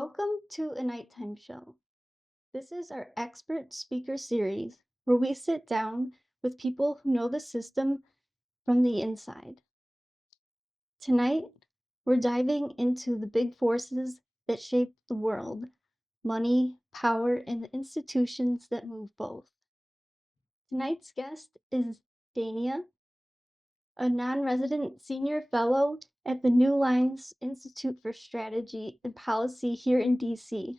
Welcome to a nighttime show. This is our expert speaker series where we sit down with people who know the system from the inside. Tonight, we're diving into the big forces that shape the world: money, power, and the institutions that move both. Tonight's guest is Dania, a non resident senior fellow at the New Lines Institute for Strategy and Policy here in DC.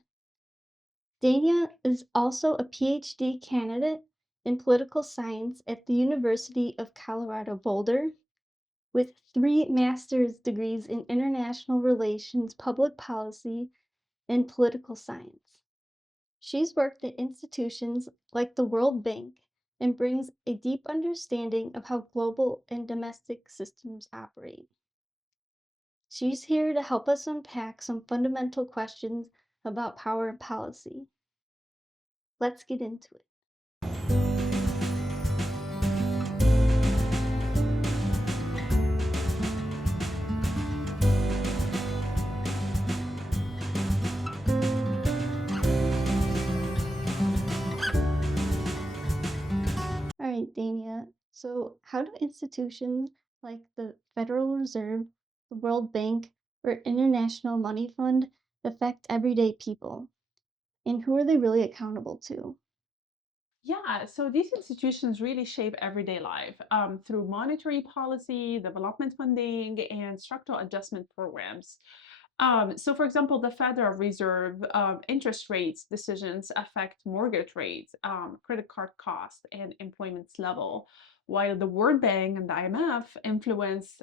Dania is also a PhD candidate in political science at the University of Colorado Boulder, with 3 master's degrees in international relations, public policy, and political science. She's worked at institutions like the World Bank and brings a deep understanding of how global and domestic systems operate. She's here to help us unpack some fundamental questions about power and policy. Let's get into it. All right, Dania. So, how do institutions like the Federal Reserve, the World Bank, or International Money Fund affect everyday people? And who are they really accountable to? Yeah, so these institutions really shape everyday life through monetary policy, development funding, and structural adjustment programs. So, for example, the Federal Reserve interest rates decisions affect mortgage rates, credit card costs, and employment level, while the World Bank and the IMF influence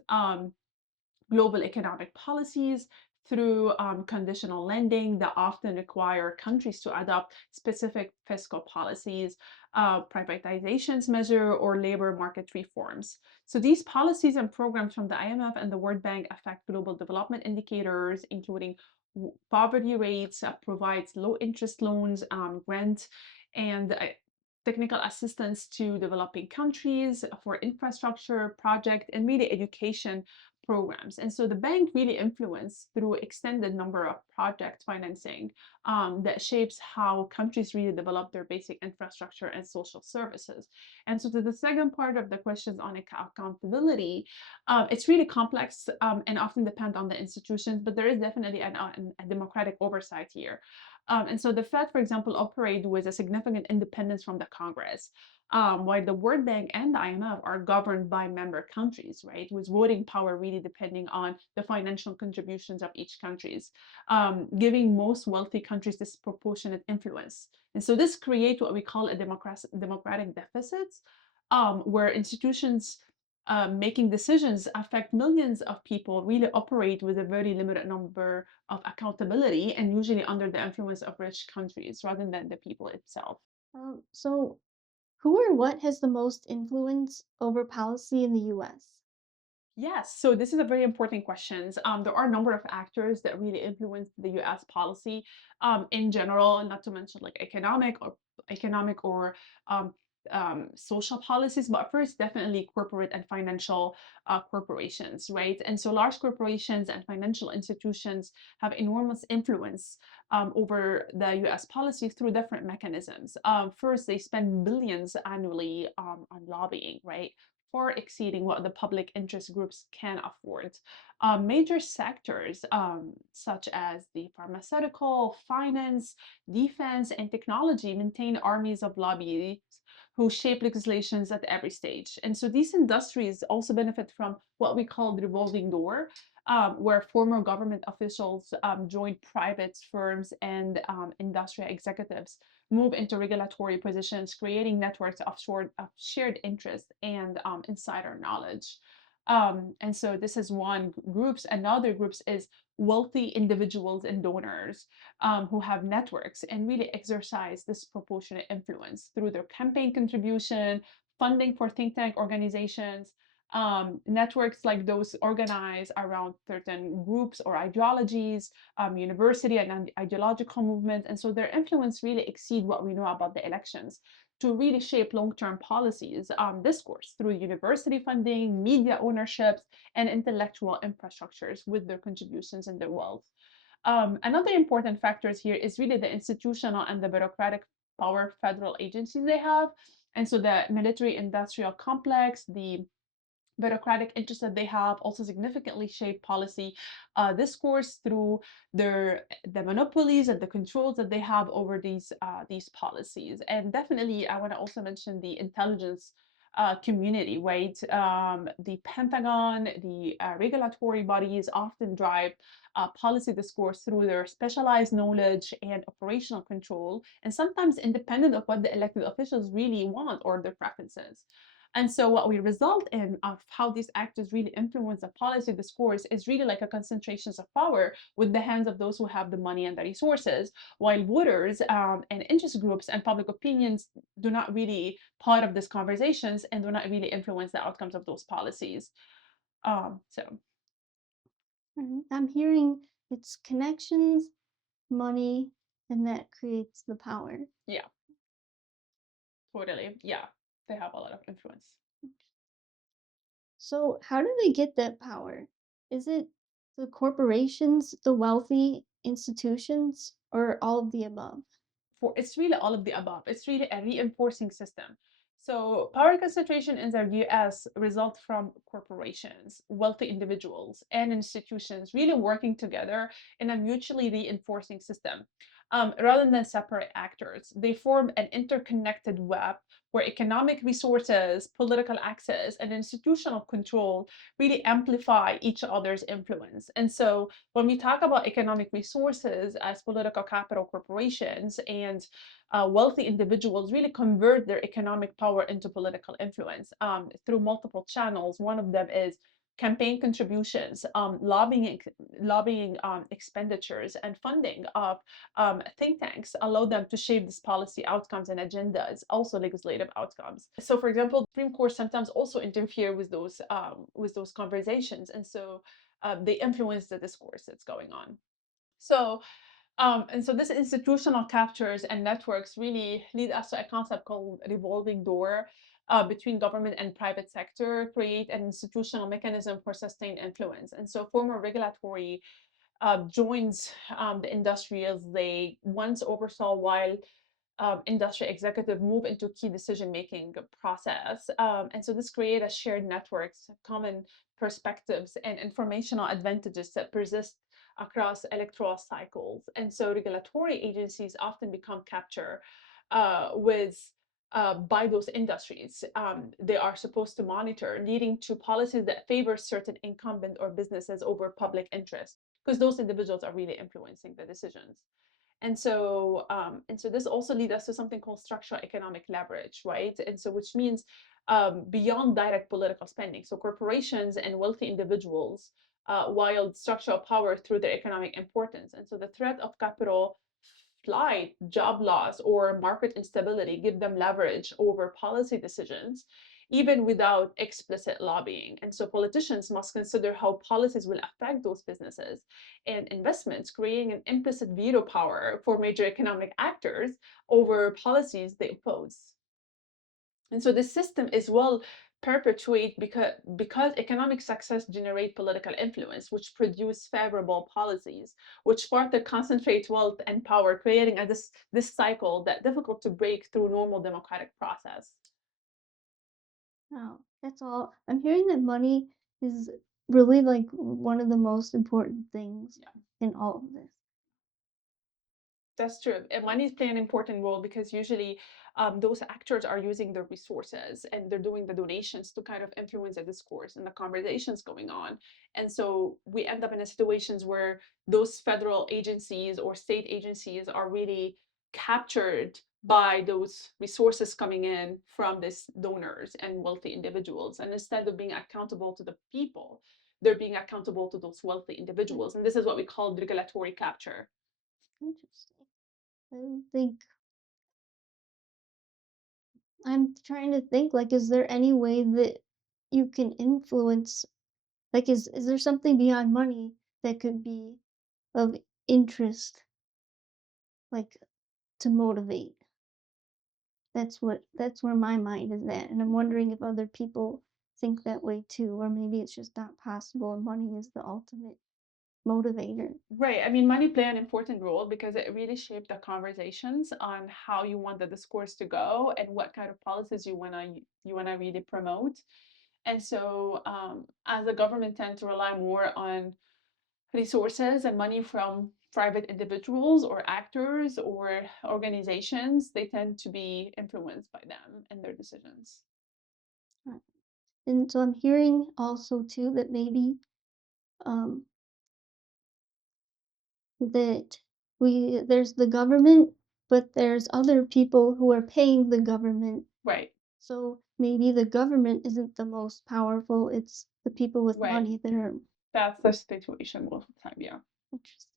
global economic policies through conditional lending that often require countries to adopt specific fiscal policies, privatizations measure, or labor market reforms. So these policies and programs from the IMF and the World Bank affect global development indicators, including poverty rates, provides low interest loans, grant, and technical assistance to developing countries for infrastructure project and media education programs. And so the bank really influence through extended number of project financing that shapes how countries really develop their basic infrastructure and social services. And so to the second part of the questions on accountability, it's really complex and often depend on the institutions, but there is definitely a democratic oversight here. And so the Fed, for example, operate with a significant independence from the Congress, while the World Bank and the IMF are governed by member countries, right, with voting power really depending on the financial contributions of each countries, giving most wealthy countries disproportionate influence. And so this creates what we call a democratic deficit, where institutions making decisions affect millions of people really operate with a very limited number of accountability and usually under the influence of rich countries rather than the people itself. So, who or what has the most influence over policy in the US? Yes, so this is a very important question. There are a number of actors that really influence the U.S. policy in general, not to mention like economic or um, social policies. But first, definitely corporate and financial corporations, right? And so large corporations and financial institutions have enormous influence over the U.S. policy through different mechanisms. First, they spend billions annually on lobbying, right? Far exceeding what the public interest groups can afford. Major sectors such as the pharmaceutical, finance, defense, and technology maintain armies of lobbyists who shape legislations at every stage. And so these industries also benefit from what we call the revolving door, where former government officials join private firms and industrial executives move into regulatory positions, creating networks of shared interest and insider knowledge. And so this is one groups. Another groups is wealthy individuals and donors who have networks and really exercise disproportionate influence through their campaign contribution, funding for think tank organizations, networks like those organized around certain groups or ideologies, university and ideological movement. And so their influence really exceed what we know about the elections to really shape long-term policies, discourse through university funding, media ownerships, and intellectual infrastructures with their contributions and their wealth. Another important factors here is really the institutional and the bureaucratic power federal agencies they have. And so the military industrial complex, the bureaucratic interests that they have also significantly shape policy discourse through the monopolies and the controls that they have over these policies. And definitely, I want to also mention the intelligence community, right? The Pentagon, the regulatory bodies often drive policy discourse through their specialized knowledge and operational control, and sometimes independent of what the elected officials really want or their preferences. And so what we result in of how these actors really influence the policy discourse is really like a concentrations of power with the hands of those who have the money and the resources, while voters and interest groups and public opinions do not really part of these conversations and do not really influence the outcomes of those policies. So I'm hearing it's connections, money, and that creates the power. yeah, totally. Yeah, they have a lot of influence. So, how do they get that power? Is it the corporations, the wealthy institutions, or all of the above? For it's really all of the above. It's really a reinforcing system. So power concentration in the US result from corporations, wealthy individuals, and institutions really working together in a mutually reinforcing system. Rather than separate actors, they form an interconnected web where economic resources, political access, and institutional control really amplify each other's influence. And so when we talk about economic resources as political capital corporations and wealthy individuals really convert their economic power into political influence through multiple channels. One of them is campaign contributions, lobbying expenditures, and funding of think tanks allow them to shape this policy outcomes and agendas, also legislative outcomes. So, for example, the Supreme Court sometimes also interfere with those conversations, and so they influence the discourse that's going on. So, and so this institutional captures and networks really lead us to a concept called revolving door between government and private sector, create an institutional mechanism for sustained influence. And so former regulatory joins the industrials they once oversaw while industry executive move into key decision making process. And so this create a shared networks, common perspectives, and informational advantages that persist across electoral cycles. And so regulatory agencies often become capture with by those industries they are supposed to monitor, leading to policies that favor certain incumbent or businesses over public interest, because those individuals are really influencing the decisions. And so this also leads us to something called structural economic leverage, right? And so which means beyond direct political spending. So corporations and wealthy individuals wield structural power through their economic importance. And so the threat of capital flight, job loss, or market instability give them leverage over policy decisions, even without explicit lobbying. And so politicians must consider how policies will affect those businesses and investments, creating an implicit veto power for major economic actors over policies they oppose. And so this system is well perpetuate because economic success generate political influence, which produce favorable policies, which further concentrate wealth and power, creating this cycle that difficult to break through normal democratic process. Wow, that's all. I'm hearing that money is really like one of the most important things Yeah. in all of this. That's true. And money play an important role because usually those actors are using their resources and they're doing the donations to kind of influence the discourse and the conversations going on. And so we end up in a situations where those federal agencies or state agencies are really captured by those resources coming in from these donors and wealthy individuals. And instead of being accountable to the people, they're being accountable to those wealthy Hmm, individuals. And this is what we call regulatory capture. interesting. I think I'm trying to think like, is there any way that you can influence, like, is there something beyond money that could be of interest, like, to motivate? That's where my mind is at, and I'm wondering if other people think that way too, or maybe it's just not possible and money is the ultimate. motivator. Right. I mean, money play an important role because it really shaped the conversations on how you want the discourse to go and what kind of policies you wanna really promote. And so, as the government tend to rely more on resources and money from private individuals or actors or organizations, they tend to be influenced by them and their decisions. Right. And so I'm hearing also too that maybe um, that there's the government, but there's other people who are paying the government. Right. So maybe the government isn't the most powerful, it's the people with Right. money that are That's the situation most of the time. Yeah. interested.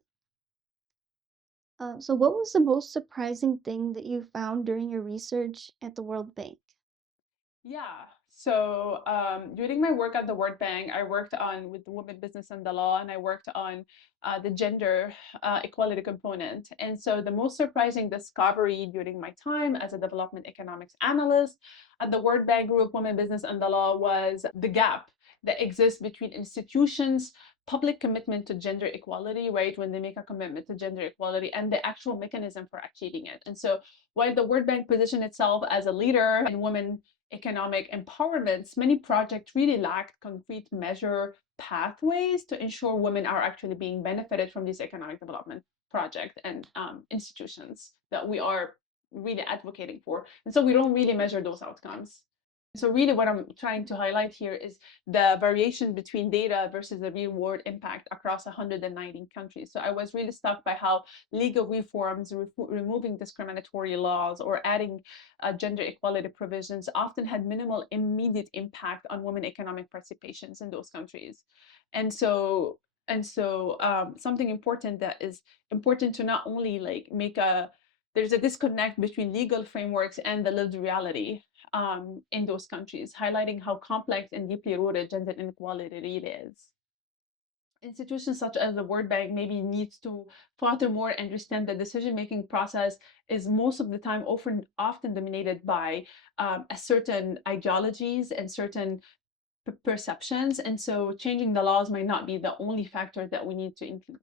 So what was the most surprising thing that you found during your research at the World Bank? Yeah. So during my work at the World Bank, I worked on with the women business and the law, and I worked on the gender equality component. And so the most surprising discovery during my time as a development economics analyst at the World Bank Group Women Business and the Law was the gap that exists between institutions' public commitment to gender equality, right? When they make a commitment to gender equality and the actual mechanism for achieving it. And so while the World Bank positioned itself as a leader in women economic empowerments, many projects really lacked concrete measure pathways to ensure women are actually being benefited from these economic development projects and institutions that we are really advocating for. And so we don't really measure those outcomes. So really what I'm trying to highlight here is the variation between data versus the real world impact across 119 countries. So I was really struck by how legal reforms, removing discriminatory laws or adding gender equality provisions often had minimal immediate impact on women economic participations in those countries. And so something important that is important to not only like make a there's a disconnect between legal frameworks and the lived reality in those countries, highlighting how complex and deeply rooted gender inequality really is. Institutions such as the World Bank maybe needs to furthermore understand the decision-making process is most of the time often dominated by a certain ideologies and certain perceptions, and so changing the laws might not be the only factor that we need to include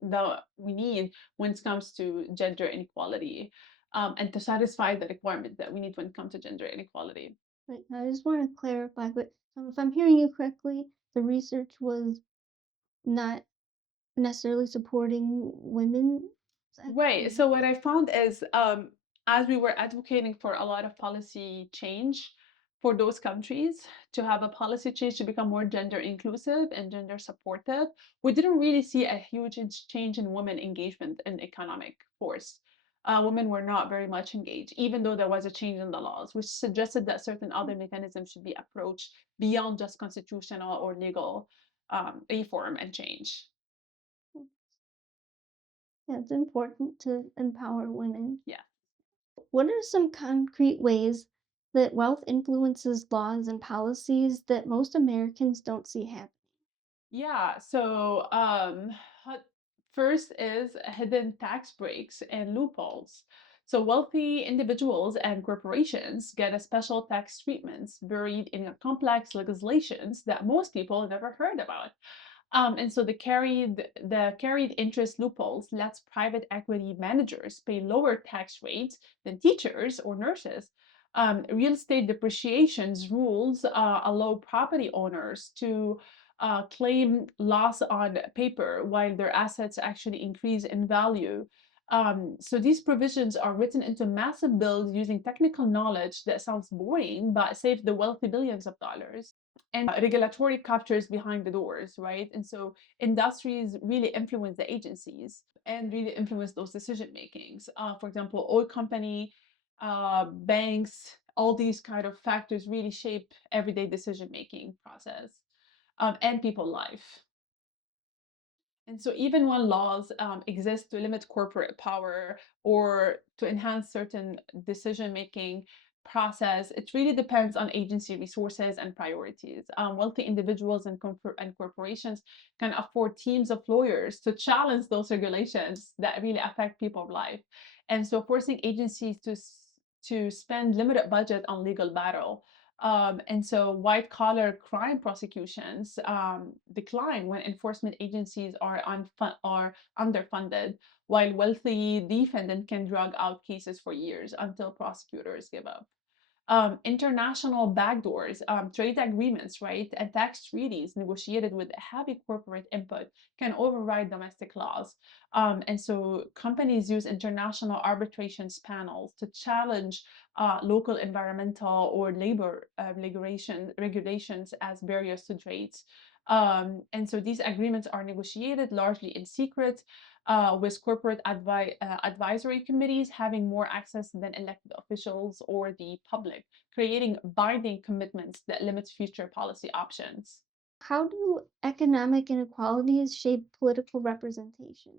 that we need when it comes to gender inequality, and to satisfy the requirement that we need when it comes to gender inequality. Right, I just want to clarify, but if I'm hearing you correctly, the research was not necessarily supporting women's Right. activities. So what I found is, as we were advocating for a lot of policy change for those countries to have a policy change to become more gender inclusive and gender supportive, we didn't really see a huge change in women engagement in economic force. Women were not very much engaged, even though there was a change in the laws, which suggested that certain other mechanisms should be approached beyond just constitutional or legal reform and change. Yeah, it's important to empower women. Yeah. What are some concrete ways that wealth influences laws and policies that most Americans don't see happen? Yeah, so first is hidden tax breaks and loopholes. So wealthy individuals and corporations get a special tax treatments buried in a complex legislations that most people never heard about. And so the carried interest loopholes lets private equity managers pay lower tax rates than teachers or nurses. Real estate depreciations rules allow property owners to claim loss on paper while their assets actually increase in value. So these provisions are written into massive bills using technical knowledge that sounds boring, but save the wealthy billions of dollars. And regulatory captures behind the doors, right? And so industries really influence the agencies and really influence those decision makings. For example, oil company, banks, all these kind of factors really shape everyday decision making process and people life. And so even when laws exist to limit corporate power or to enhance certain decision-making process, it really depends on agency resources and priorities. Wealthy individuals and corporations can afford teams of lawyers to challenge those regulations that really affect people's life. And so forcing agencies to spend limited budget on legal battle And so white collar crime prosecutions decline when enforcement agencies are underfunded, while wealthy defendant can drag out cases for years until prosecutors give up. International backdoors, trade agreements, right, and tax treaties negotiated with heavy corporate input can override domestic laws. And so companies use international arbitrations panels to challenge local environmental or labor regulations as barriers to trade. And so these agreements are negotiated largely in secret, with corporate advisory committees having more access than elected officials or the public, creating binding commitments that limit future policy options. How do economic inequalities shape political representation?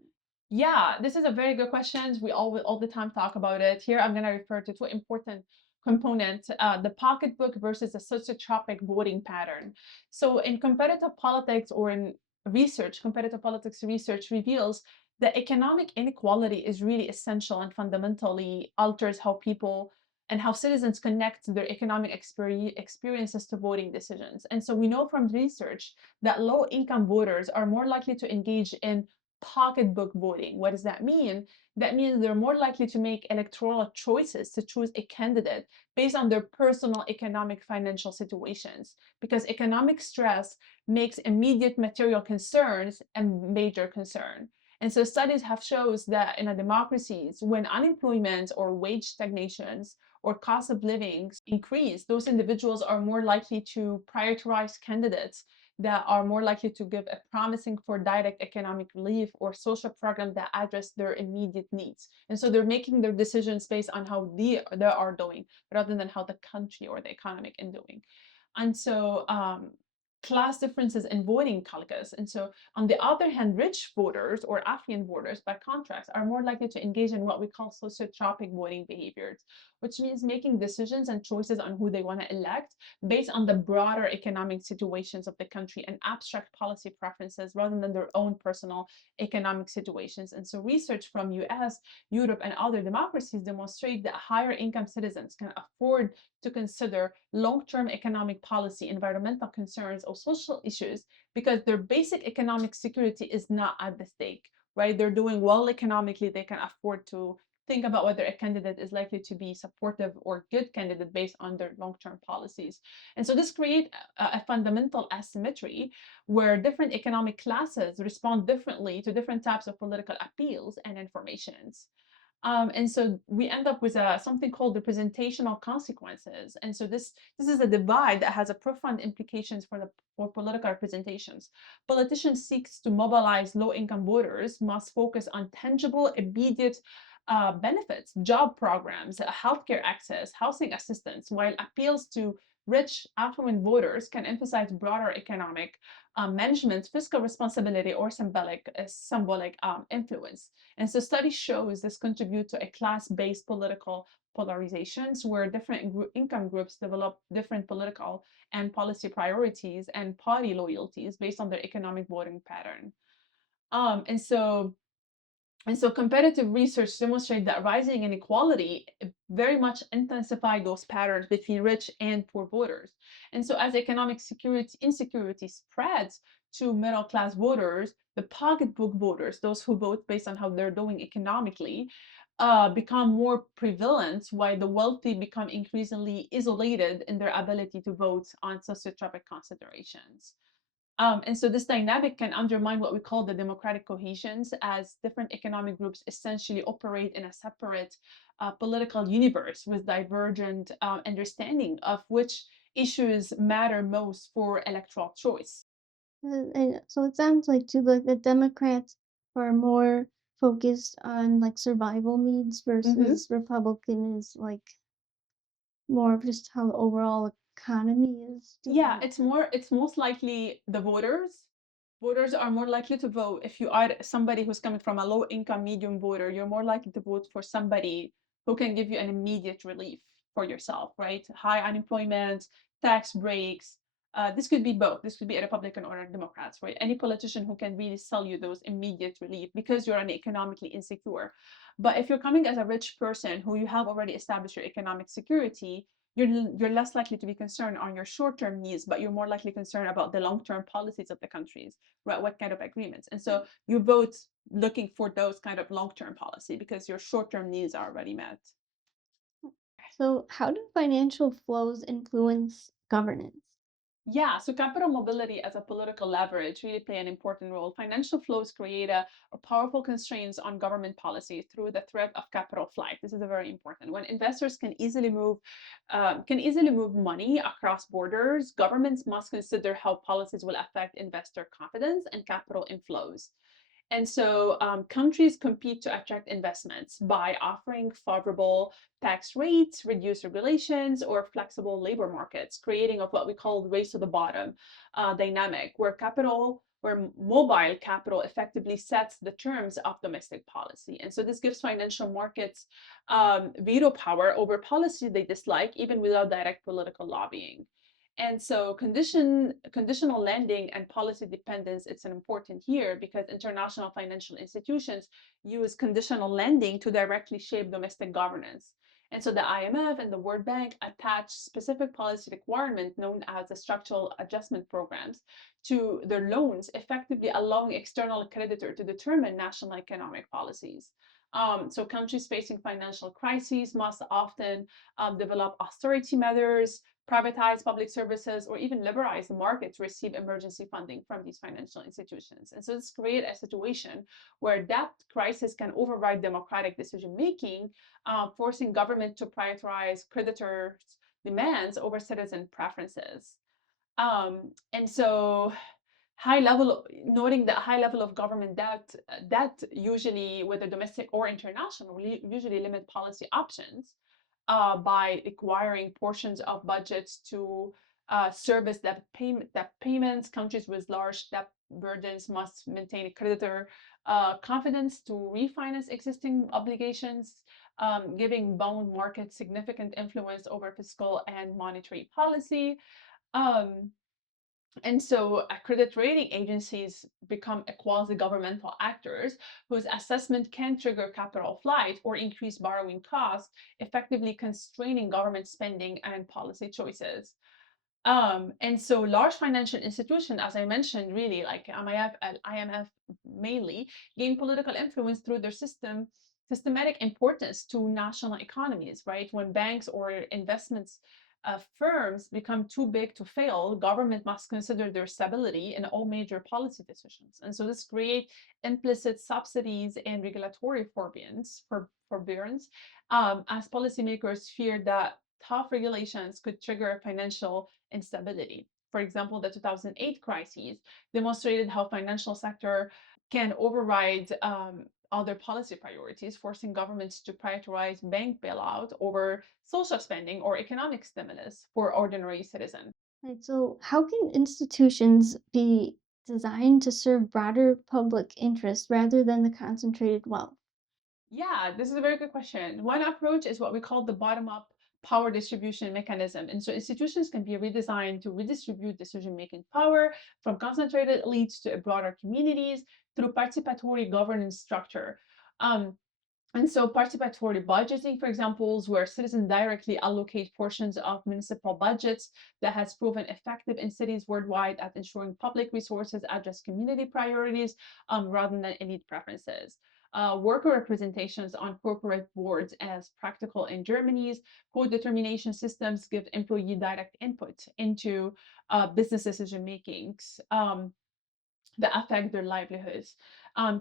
Yeah, this is a very good question. We all the time talk about it. Here, I'm going to refer to two important components: the pocketbook versus the sociotropic voting pattern. So, in competitive politics or in research, competitive politics research reveals that economic inequality is really essential and fundamentally alters how people and how citizens connect their economic experiences to voting decisions. And so, we know from research that low income voters are more likely to engage in pocketbook voting. What does that mean? That means they're more likely to make electoral choices to choose a candidate based on their personal economic financial situations, because economic stress makes immediate material concerns a major concern. And so studies have shows that in a democracies, when unemployment or wage stagnations or cost of living increase, those individuals are more likely to prioritize candidates that are more likely to give a promising for direct economic relief or social program that address their immediate needs. And so they're making their decisions based on how they are doing rather than how the country or the economic is doing. And so class differences in voting calculus. And so on the other hand, rich voters or affluent voters, by contrast, are more likely to engage in what we call sociotropic voting behaviors, which means making decisions and choices on who they want to elect based on the broader economic situations of the country and abstract policy preferences rather than their own personal economic situations. And so research from US, Europe, and other democracies demonstrate that higher income citizens can afford to consider long-term economic policy, environmental concerns, or social issues because their basic economic security is not at the stake, right? They're doing well economically, they can afford to think about whether a candidate is likely to be supportive or good candidate based on their long-term policies. And so this creates a fundamental asymmetry where different economic classes respond differently to different types of political appeals and informations. And so we end up with something called representational consequences. And so this is a divide that has a profound implications for political representations. Politicians seeks to mobilize low-income voters must focus on tangible, immediate benefits, job programs, healthcare access, housing assistance, while appeals to rich, affluent voters can emphasize broader economic management, fiscal responsibility, or symbolic influence. And so study shows this contribute to a class-based political polarizations where different income groups develop different political and policy priorities and party loyalties based on their economic voting pattern. Um, and so and so competitive research demonstrates that rising inequality very much intensify those patterns between rich and poor voters. And so as economic security insecurity spreads to middle class voters, the pocketbook voters, those who vote based on how they're doing economically, become more prevalent, while the wealthy become increasingly isolated in their ability to vote on sociotropic considerations. And so this dynamic can undermine what we call the democratic cohesions, as different economic groups essentially operate in a separate political universe with divergent understanding of which issues matter most for electoral choice. And so it sounds like too, like the Democrats are more focused on like survival needs Mhm. versus Republican is like more of just how the overall economy is Yeah, doing. it's most likely the voters. Voters are more likely to vote. If you are somebody who's coming from a low income medium voter, you're more likely to vote for somebody who can give you an immediate relief for yourself, right? High unemployment, tax breaks. This could be both. This could be a Republican or a Democrat, right? Any politician who can really sell you those immediate relief because you're an economically insecure. But if you're coming as a rich person who you have already established your economic security, you're less likely to be concerned on your short-term needs, but you're more likely concerned about the long-term policies of the countries, right? What kind of agreements? And so you vote looking for those kind of long-term policy because your short-term needs are already met. So, how do financial flows influence governance? Yeah, so capital mobility as a political leverage really play an important role. Financial flows create a powerful constraints on government policy through the threat of capital flight. This is a very important. When investors can easily move money across borders, governments must consider how policies will affect investor confidence and capital inflows. And so countries compete to attract investments by offering favorable tax rates, reduced regulations, or flexible labor markets, creating of what we call race to the bottom dynamic, where mobile capital effectively sets the terms of domestic policy. And so this gives financial markets veto power over policy they dislike, even without direct political lobbying. And so conditional lending and policy dependence, it's an important here because international financial institutions use conditional lending to directly shape domestic governance. And so the IMF and the World Bank attach specific policy requirement known as the structural adjustment programs to their loans, effectively allowing external creditor to determine national economic policies. So countries facing financial crises must often develop austerity measures, privatize public services, or even liberalize the market to receive emergency funding from these financial institutions. And so this creates a situation where debt crisis can override democratic decision making, forcing government to prioritize creditors' demands over citizen preferences. And so high level noting that high level of government debt usually whether domestic or international usually limit policy options by requiring portions of budgets to service debt payments. Countries with large debt burdens must maintain creditor confidence to refinance existing obligations, giving bond markets significant influence over fiscal and monetary policy. um, and so credit rating agencies become a quasi-governmental actors whose assessment can trigger capital flight or increase borrowing costs, effectively constraining government spending and policy choices. And so large financial institutions, as I mentioned, really like MIF and IMF mainly, gain political influence through their systematic importance to national economies, right? When banks or investments firms become too big to fail, government must consider their stability in all major policy decisions. And so this creates implicit subsidies and regulatory forbearance, as policymakers fear that tough regulations could trigger financial instability. For example, the 2008 crises demonstrated how financial sector can override other policy priorities, forcing governments to prioritize bank bailout over social spending or economic stimulus for ordinary citizens. Right, so how can institutions be designed to serve broader public interest rather than the concentrated wealth? Yeah, this is a very good question. One approach is what we call the bottom-up power distribution mechanism. And so institutions can be redesigned to redistribute decision-making power from concentrated elites to broader communities through participatory governance structure. Um, and so participatory budgeting, for example, where citizens directly allocate portions of municipal budgets that has proven effective in cities worldwide at ensuring public resources address community priorities rather than elite preferences. Worker representations on corporate boards as practical in Germany's co-determination systems give employee direct input into business decision makings. That affect their livelihoods.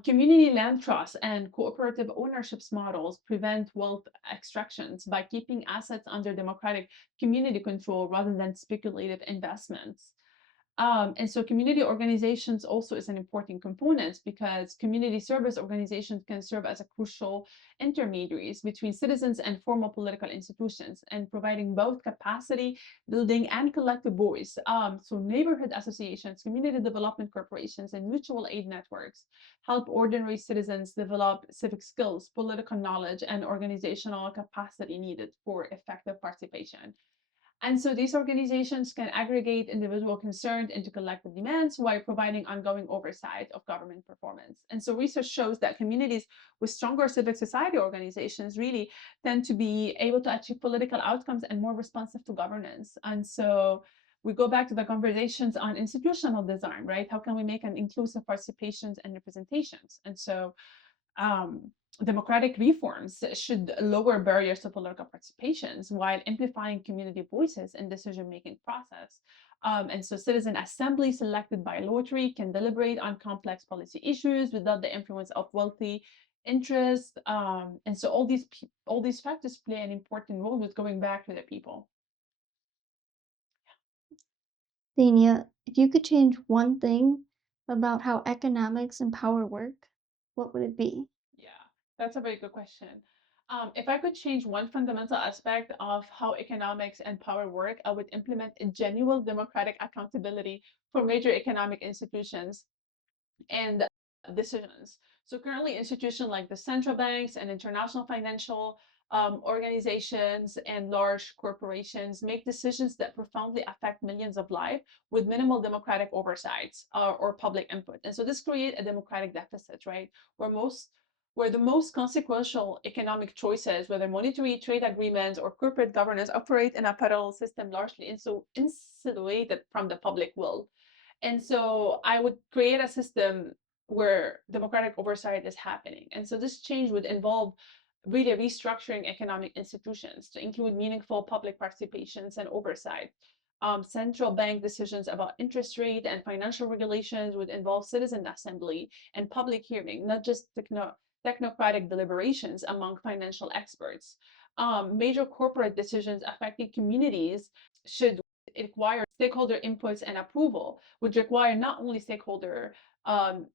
Community land trusts and cooperative ownerships models prevent wealth extractions by keeping assets under democratic community control rather than speculative investments. And so community organizations also is an important component because community service organizations can serve as a crucial intermediaries between citizens and formal political institutions and providing both capacity building and collective voice. So neighborhood associations, community development corporations, and mutual aid networks help ordinary citizens develop civic skills, political knowledge, and organizational capacity needed for effective participation. And so these organizations can aggregate individual concerns into collective demands while providing ongoing oversight of government performance. And so research shows that communities with stronger civic society organizations really tend to be able to achieve political outcomes and more responsive to governance. And so we go back to the conversations on institutional design, right? How can we make an inclusive participations and representations? And so um, democratic reforms should lower barriers to political participations while amplifying community voices in decision-making process. And so citizen assemblies selected by lottery can deliberate on complex policy issues without the influence of wealthy interests. And so all these factors play an important role with going back to the people. Dania, if you could change one thing about how economics and power work, what would it be? Yeah, that's a very good question. If I could change one fundamental aspect of how economics and power work, I would implement a genuine democratic accountability for major economic institutions and decisions. So currently, institutions like the central banks and international financial organizations and large corporations make decisions that profoundly affect millions of lives with minimal democratic oversight or public input. And so this creates a democratic deficit, right? Where most where the most consequential economic choices, whether monetary trade agreements or corporate governance, operate in a parallel system largely insulated from the public will. And so I would create a system where democratic oversight is happening. And so this change would involve really restructuring economic institutions to include meaningful public participations and oversight. Central bank decisions about interest rate and financial regulations would involve citizen assembly and public hearing, not just technocratic deliberations among financial experts. Major corporate decisions affecting communities should require stakeholder inputs and approval, which require not only stakeholder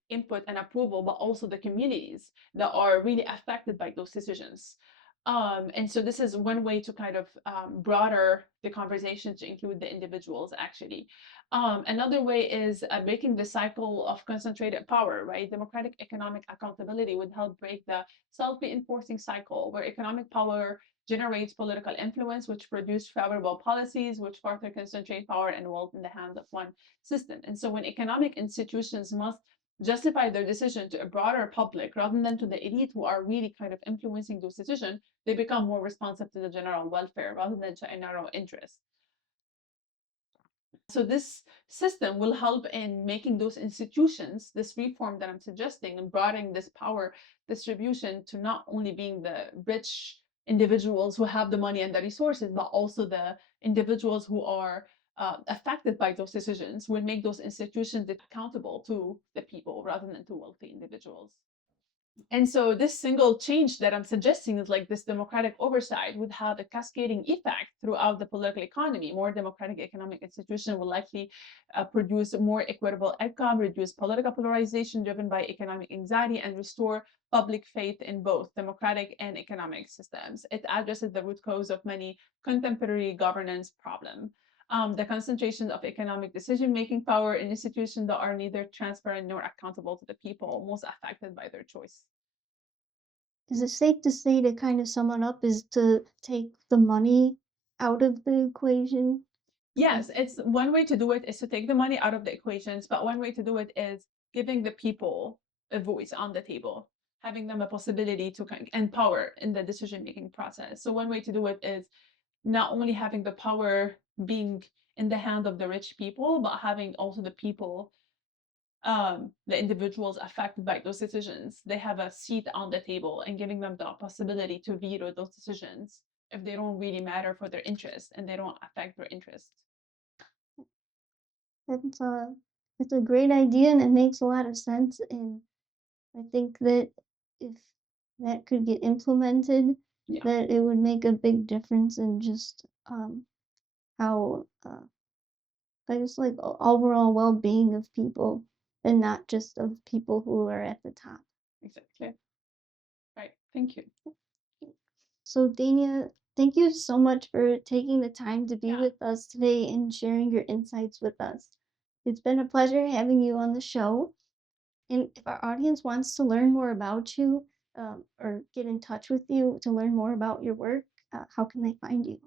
input and approval, but also the communities that are really affected by those decisions. And so this is one way to kind of broader the conversation to include the individuals actually. Another way is breaking the cycle of concentrated power, right? Democratic economic accountability would help break the self-reinforcing cycle where economic power generates political influence, which produce favorable policies, which further concentrate power and wealth in the hands of one system. And so when economic institutions must justify their decision to a broader public rather than to the elite who are really kind of influencing those decisions, they become more responsive to the general welfare rather than to a narrow interest. So this system will help in making those institutions, this reform that I'm suggesting, and broadening this power distribution to not only being the rich individuals who have the money and the resources, but also the individuals who are affected by those decisions will make those institutions accountable to the people rather than to wealthy individuals. And so this single change that I'm suggesting is like this democratic oversight would have a cascading effect throughout the political economy. More democratic economic institutions will likely produce more equitable outcome, reduce political polarization driven by economic anxiety, and restore public faith in both democratic and economic systems. It addresses the root cause of many contemporary governance problems. The concentration of economic decision-making power in institutions that are neither transparent nor accountable to the people most affected by their choice. Is it safe to say, to kind of sum it up, is to take the money out of the equation? Like, Yes, it's one way to do it is to take the money out of the equations, but one way to do it is giving the people a voice on the table, having them a possibility to kind and power in the decision-making process. So one way to do it is not only having the power being in the hand of the rich people, but having also the people, the individuals affected by those decisions, they have a seat on the table and giving them the possibility to veto those decisions if they don't really matter for their interest and they don't affect their interest. that's a it's a great idea and it makes a lot of sense. And I think that if that could get implemented, Yeah. that it would make a big difference in just how I guess like overall well-being of people and not just of people who are at the top. Exactly. Right. Thank you. So Dania, thank you so much for taking the time to be Yeah. with us today and sharing your insights with us. It's been a pleasure having you on the show. And if our audience wants to learn more about you or get in touch with you to learn more about your work, how can they find you?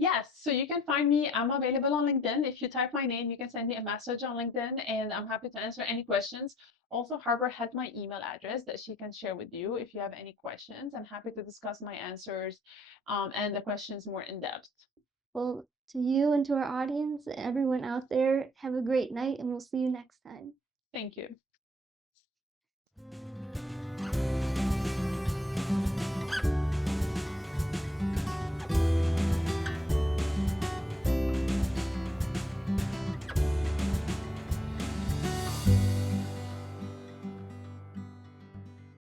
Yes, so you can find me. I'm available on LinkedIn. If you type my name, you can send me a message on LinkedIn and I'm happy to answer any questions. Also, Harbor has my email address that she can share with you if you have any questions. I'm happy to discuss my answers and the questions more in depth. Well, to you and to our audience, everyone out there, have a great night, and we'll see you next time. Thank you.